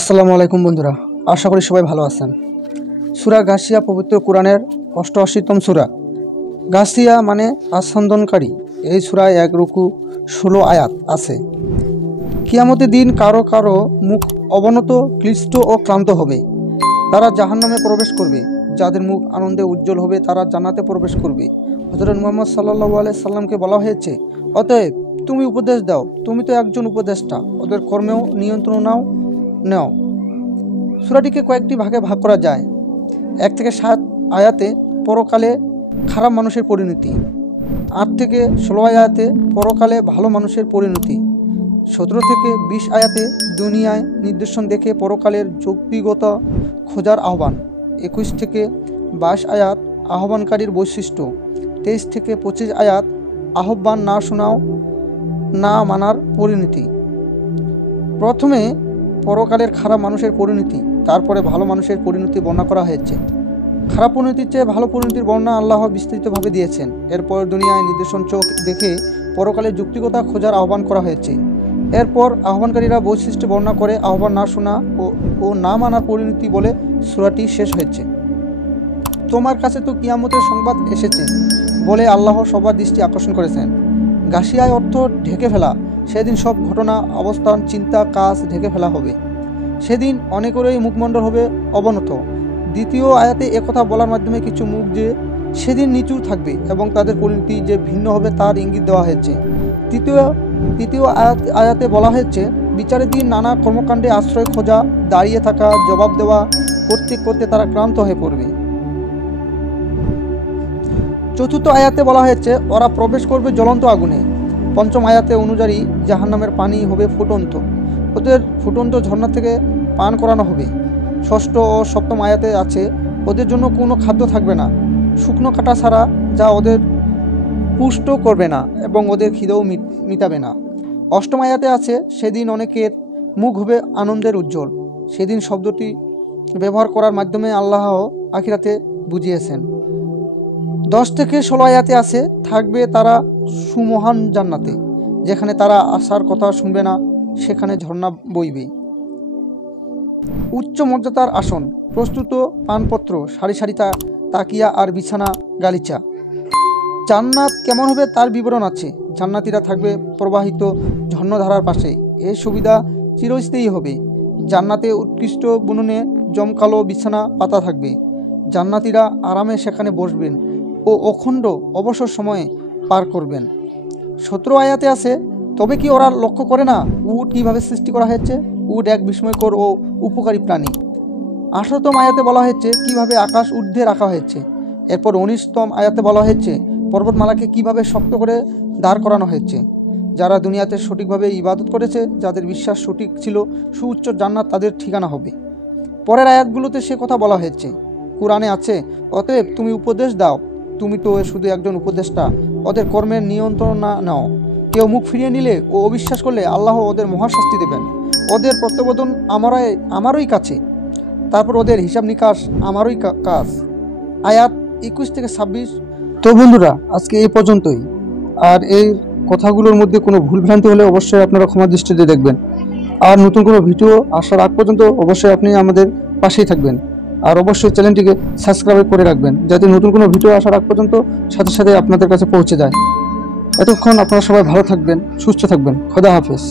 আসসালামু আলাইকুম বন্ধুরা, আশা করি সবাই ভালো আছেন। সূরা গাসিয়া পবিত্র কোরআনের 88তম সূরা। গাসিয়া মানে আচ্ছাদনকারী। এই সূরায় 1 রুকু 16 আয়াত আছে। কিয়ামতের দিন কারো কারো মুখ অবনত, ক্লিষ্ট ও ক্লান্ত হবে। তারা জাহান্নামে প্রবেশ করবে। যাদের মুখ আনন্দে উজ্জ্বল হবে তারা জান্নাতে প্রবেশ করবে। হযরত মুহাম্মদ সাল্লাল্লাহু আলাইহি সাল্লামকে বলা হয়েছে, অতএব তুমি উপদেশ দাও, তুমি তো একজন উপদেষ্টা, ওদের কর্মেও নিয়ন্ত্রণ নাও। সূরাটিকে কয়েকটি ভাগে ভাগ করা যায়। 1 থেকে 7 আয়াতে পরকালে খারাপ মানুষের পরিণতি, 8 থেকে 16 আয়াতে পরকালে ভালো মানুষের পরিণতি, 17 থেকে 20 আয়াতে দুনিয়ায় নিদর্শন দেখে পরকালের যৌক্তিকতা খোঁজার আহ্বান, 21 থেকে 22 আয়াত আহ্বানকারীর বৈশিষ্ট্য, 23 থেকে 25 আয়াত আহ্বান না শোনাও না মানার পরিণতি। প্রথমে পরকালের খারাপ মানুষের পরিণতি, তারপরে ভালো মানুষের পরিণতি বর্ণনা করা হয়েছে। খারাপ পরিণতির চেয়ে ভালো পরিণতির বর্ণনা আল্লাহ বিস্তৃতভাবে দিয়েছেন। এরপর দুনিয়ায় নিদর্শন চোখ দেখে পরকালের যৌক্তিকতা খোঁজার আহ্বান করা হয়েছে। এরপর আহ্বানকারীরা বৈশিষ্ট্য বর্ণনা করে আহ্বান না শোনা ও না মানার পরিণতি বলে সূরাটি শেষ হয়েছে। তোমার কাছে তো কিয়ামতের সংবাদ এসেছে বলে আল্লাহ সবার দৃষ্টি আকর্ষণ করেছেন। গাসিয়ায় অর্থ ঢেকে ফেলা। সেদিন সব ঘটনা, অবস্থান, চিন্তা, কাজ ঢেকে ফেলা হবে। সেদিন অনেকেরই মুখমণ্ডল হবে অবনত। দ্বিতীয় আয়াতে একথা বলার মাধ্যমে কিছু মুখ যে সেদিন নিচু থাকবে এবং তাদের পরিণতি যে ভিন্ন হবে তার ইঙ্গিত দেওয়া হয়েছে। তৃতীয় আয়াতে বলা হয়েছে, বিচারের দিন নানা কর্মকাণ্ডে আশ্রয় খোঁজা, দাঁড়িয়ে থাকা, জবাব দেওয়া করতে করতে তারা ক্লান্ত হয়ে পড়বে। চতুর্থ আয়াতে বলা হয়েছে, ওরা প্রবেশ করবে জ্বলন্ত আগুনে। পঞ্চম আয়াতে অনুযায়ী জাহান্নামের পানি হবে ফুটন্ত, ওদের ফুটন্ত ঝর্ণা থেকে পান করানো হবে। ষষ্ঠ ও সপ্তম আয়াতে আছে, ওদের জন্য কোনো খাদ্য থাকবে না, শুকনো কাটা ছাড়া, যা ওদের পুষ্ট করবে না এবং ওদের খিদেও মিটাবে না। অষ্টম আয়াতে আছে, সেদিন অনেকের মুখ হবে আনন্দের উজ্জ্বল। সেদিন শব্দটি ব্যবহার করার মাধ্যমে আল্লাহ আখিরাতে বুঝিয়েছেন। 10 থেকে 16 আয়াতে আছে, থাকবে তারা সুমহান জান্নাতে, যেখানে তারা আসার কথা শুনবে না, সেখানে ঝর্ণা বইবে। উচ্চ মর্যাদার আসন, প্রস্তুত পানপত্র, সারি সারি তাকিয়া আর বিছানা গালিচা। জান্নাত কেমন হবে তার বিবরণ আছে। জান্নাতীরা থাকবে প্রবাহিত ঝর্ণাধারার পাশে। এই সুবিধা চিরস্থায়ী হবে। জান্নাতে উৎকৃষ্ট বুননে জমকালো বিছানা পাতা থাকবে। জান্নাতীরা আরামে সেখানে বসবেন ও অখণ্ড অবসর সময়ে পার করবেন। 17 আয়াতে আছে, তবে কি ওরা লক্ষ্য করে না উট কীভাবে সৃষ্টি করা হয়েছে? উট এক বিস্ময়কর ও উপকারী প্রাণী। 18তম আয়াতে বলা হয়েছে কিভাবে আকাশ ঊর্ধ্বে রাখা হয়েছে। এরপর 19তম আয়াতে বলা হয়েছে পর্বতমালাকে কিভাবে শক্ত করে দাঁড় করানো হয়েছে। যারা দুনিয়াতে সঠিকভাবে ইবাদত করেছে, যাদের বিশ্বাস সঠিক ছিল, সুউচ্চ জান্নাত তাদের ঠিকানা হবে। পরের আয়াতগুলোতে সে কথা বলা হয়েছে। কুরআনে আছে, অতএব তুমি উপদেশ দাও, তুমি তো শুধু একজন উপদেষ্টা, ওদের কর্মের নিয়ন্ত্রণ না নাও। কেউ মুখ ফিরিয়ে নিলে ও অবিশ্বাস করলে আল্লাহ ওদের মহাশাস্তি দেবেন। ওদের প্রত্যাবর্তন আমারই কাছে, তারপর ওদের হিসাব নিকাশ আমারই কাজ। আয়াত 21 থেকে 26। তো বন্ধুরা, আজকে এই পর্যন্তই। আর এই কথাগুলোর মধ্যে কোনো ভুলভ্রান্তি হলে অবশ্যই আপনারা ক্ষমা দৃষ্টিতে দেখবেন। আর নতুন কোনো ভিডিও আসার আগ পর্যন্ত অবশ্যই আপনি আমাদের পাশেই থাকবেন। আর অবশ্যই চ্যানেলটিকে সাবস্ক্রাইব করে রাখবেন, যাতে নতুন কোনো ভিডিও আসার আগ পর্যন্ত সাথে সাথে আপনাদের কাছে পৌঁছে যায়। এতক্ষণ আপনারা সবাই ভালো থাকবেন, সুস্থ থাকবেন। খোদা হাফেজ।